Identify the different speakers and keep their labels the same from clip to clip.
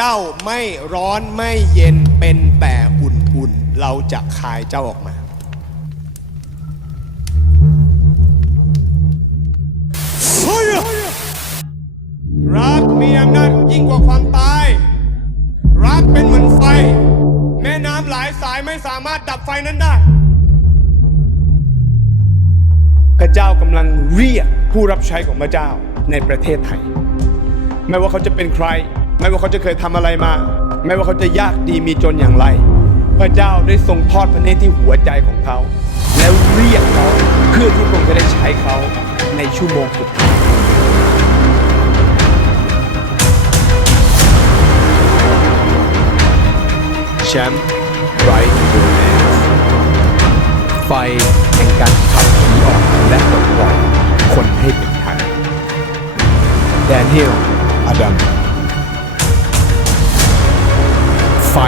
Speaker 1: จ้าไม่ร้อนไม่เย็นเป็นแต่อุ่นๆ เราจะคายเจ้าออกมาเฮ้ยรักมีอำนาจยิ่งกว่าความตาย รักเป็นเหมือนไฟ แม่น้ำหลายสายไม่สามารถดับไฟนั้นได้ พระเจ้ากำลังเรียกผู้รับใช้ของพระเจ้าในประเทศไทย ไม่ว่าเขาจะเป็นใคร ไม่ว่าเขาจะเคยทำอะไรมา ไม่ว่าเขาจะยากดีมีจนอย่างไร พระเจ้าได้ทรงทอดพระเนตรที่หัวใจของเขา แล้วเรียกเขาเพื่อที่พระองค์จะได้ใช้เขาในชั่วโมงสุดท้ายแชมป์ไรท์โรแมนไฟแห่งการขับผีออกและปลดปล่อยคนให้เป็นไทยแดเนียลอดัม ไฟ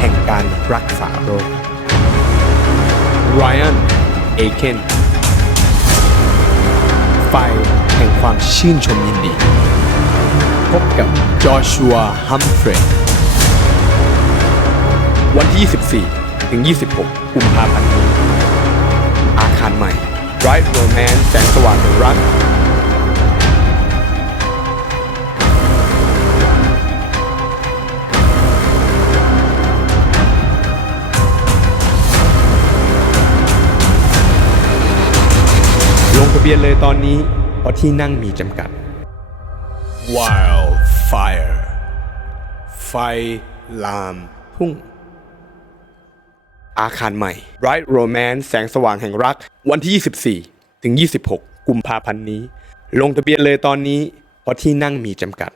Speaker 1: แห่งการรักษาโรคไรอันเอเคนไฟแห่งความชื่นชมยินดี พบกับจอชัวฮัมเฟรย์วันที่ 24 ถึง 26 กุมภาพันธ์นี้ อาคารใหม่ Bright Romance แสงสว่าง ลงทะเบียนเลยตอนนี้เพราะที่นั่งมีจำกัด Wildfire ไฟลามทุ่ง อาคารใหม่ Bright Romance แสงสว่างแห่งรัก วันที่ 24 ถึง 26 กุมภาพันธ์นี้ ลงทะเบียนเลยตอนนี้เพราะที่นั่งมีจำกัด